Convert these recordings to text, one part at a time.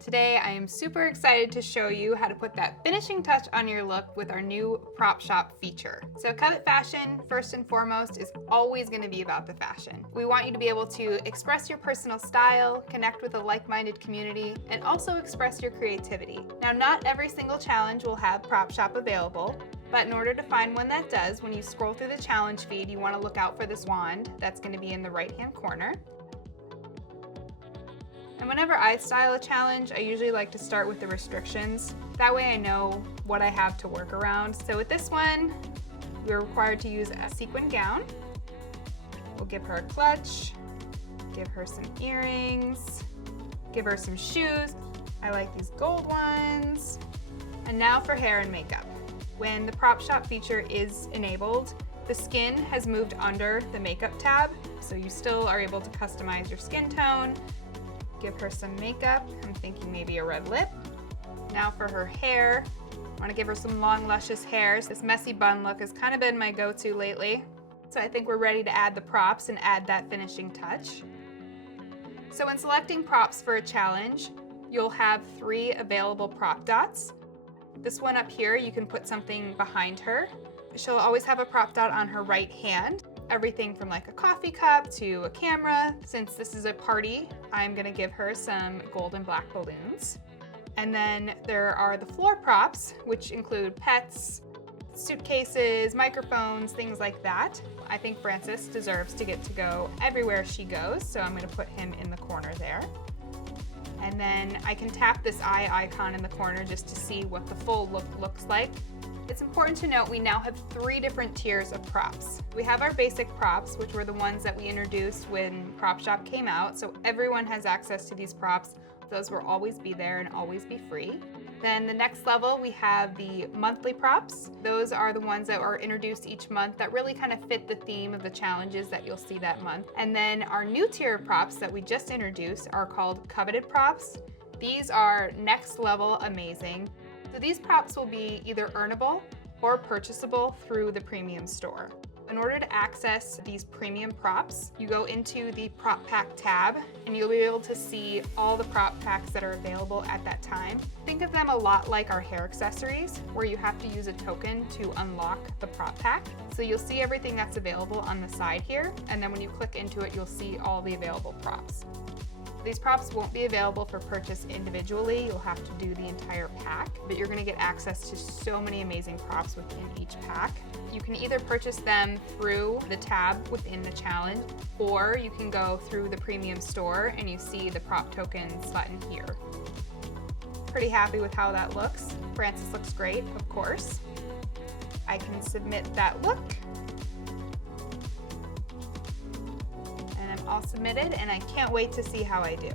Today I am super excited to show you how to put that finishing touch on your look with our new prop shop feature. So Covet Fashion, first and foremost, is always going to be about the fashion. We want you to be able to express your personal style, connect with a like-minded community, and also express your creativity. Now, not every single challenge will have prop shop available, but in order to find one that does, when you scroll through the challenge feed, you want to look out for this wand that's going to be in the right-hand corner. And whenever I style a challenge, I usually like to start with the restrictions. That way I know what I have to work around. So with this one, we're required to use a sequin gown. We'll give her a clutch, give her some earrings, give her some shoes. I like these gold ones. And now for hair and makeup. When the prop shop feature is enabled, the skin has moved under the makeup tab, so you still are able to customize your skin tone. Give her some makeup. I'm thinking maybe a red lip. Now for her hair, I want to give her some long, luscious hair. This messy bun look has kind of been my go-to lately. So I think we're ready to add the props and add that finishing touch. So when selecting props for a challenge, you'll have 3 available prop dots. This one up here, you can put something behind her. She'll always have a prop dot on her right hand. Everything from like a coffee cup to a camera. Since this is a party, I'm gonna give her some gold and black balloons. And then there are the floor props, which include pets, suitcases, microphones, things like that. I think Francis deserves to get to go everywhere she goes, so I'm gonna put him in the corner there. And then I can tap this eye icon in the corner just to see what the full look looks like. It's important to note we now have 3 different tiers of props. We have our basic props, which were the ones that we introduced when Prop Shop came out, so everyone has access to these props. Those will always be there and always be free. Then the next level, we have the monthly props. Those are the ones that are introduced each month that really kind of fit the theme of the challenges that you'll see that month. And then our new tier of props that we just introduced are called Coveted Props. These are next level amazing. So these props will be either earnable or purchasable through the premium store. In order to access these premium props, you go into the prop pack tab and you'll be able to see all the prop packs that are available at that time. Think of them a lot like our hair accessories, where you have to use a token to unlock the prop pack. So you'll see everything that's available on the side here, and then when you click into it, you'll see all the available props. These props won't be available for purchase individually. You'll have to do the entire pack, but you're going to get access to so many amazing props within each pack. You can either purchase them through the tab within the challenge, or you can go through the premium store and you see the prop tokens button here. Pretty happy with how that looks. Francis looks great, of course. I can submit that look. All submitted, and I can't wait to see how I do.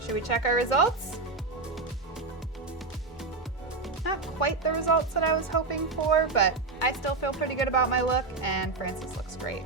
Should we check our results? Not quite the results that I was hoping for, but I still feel pretty good about my look, and Francis looks great.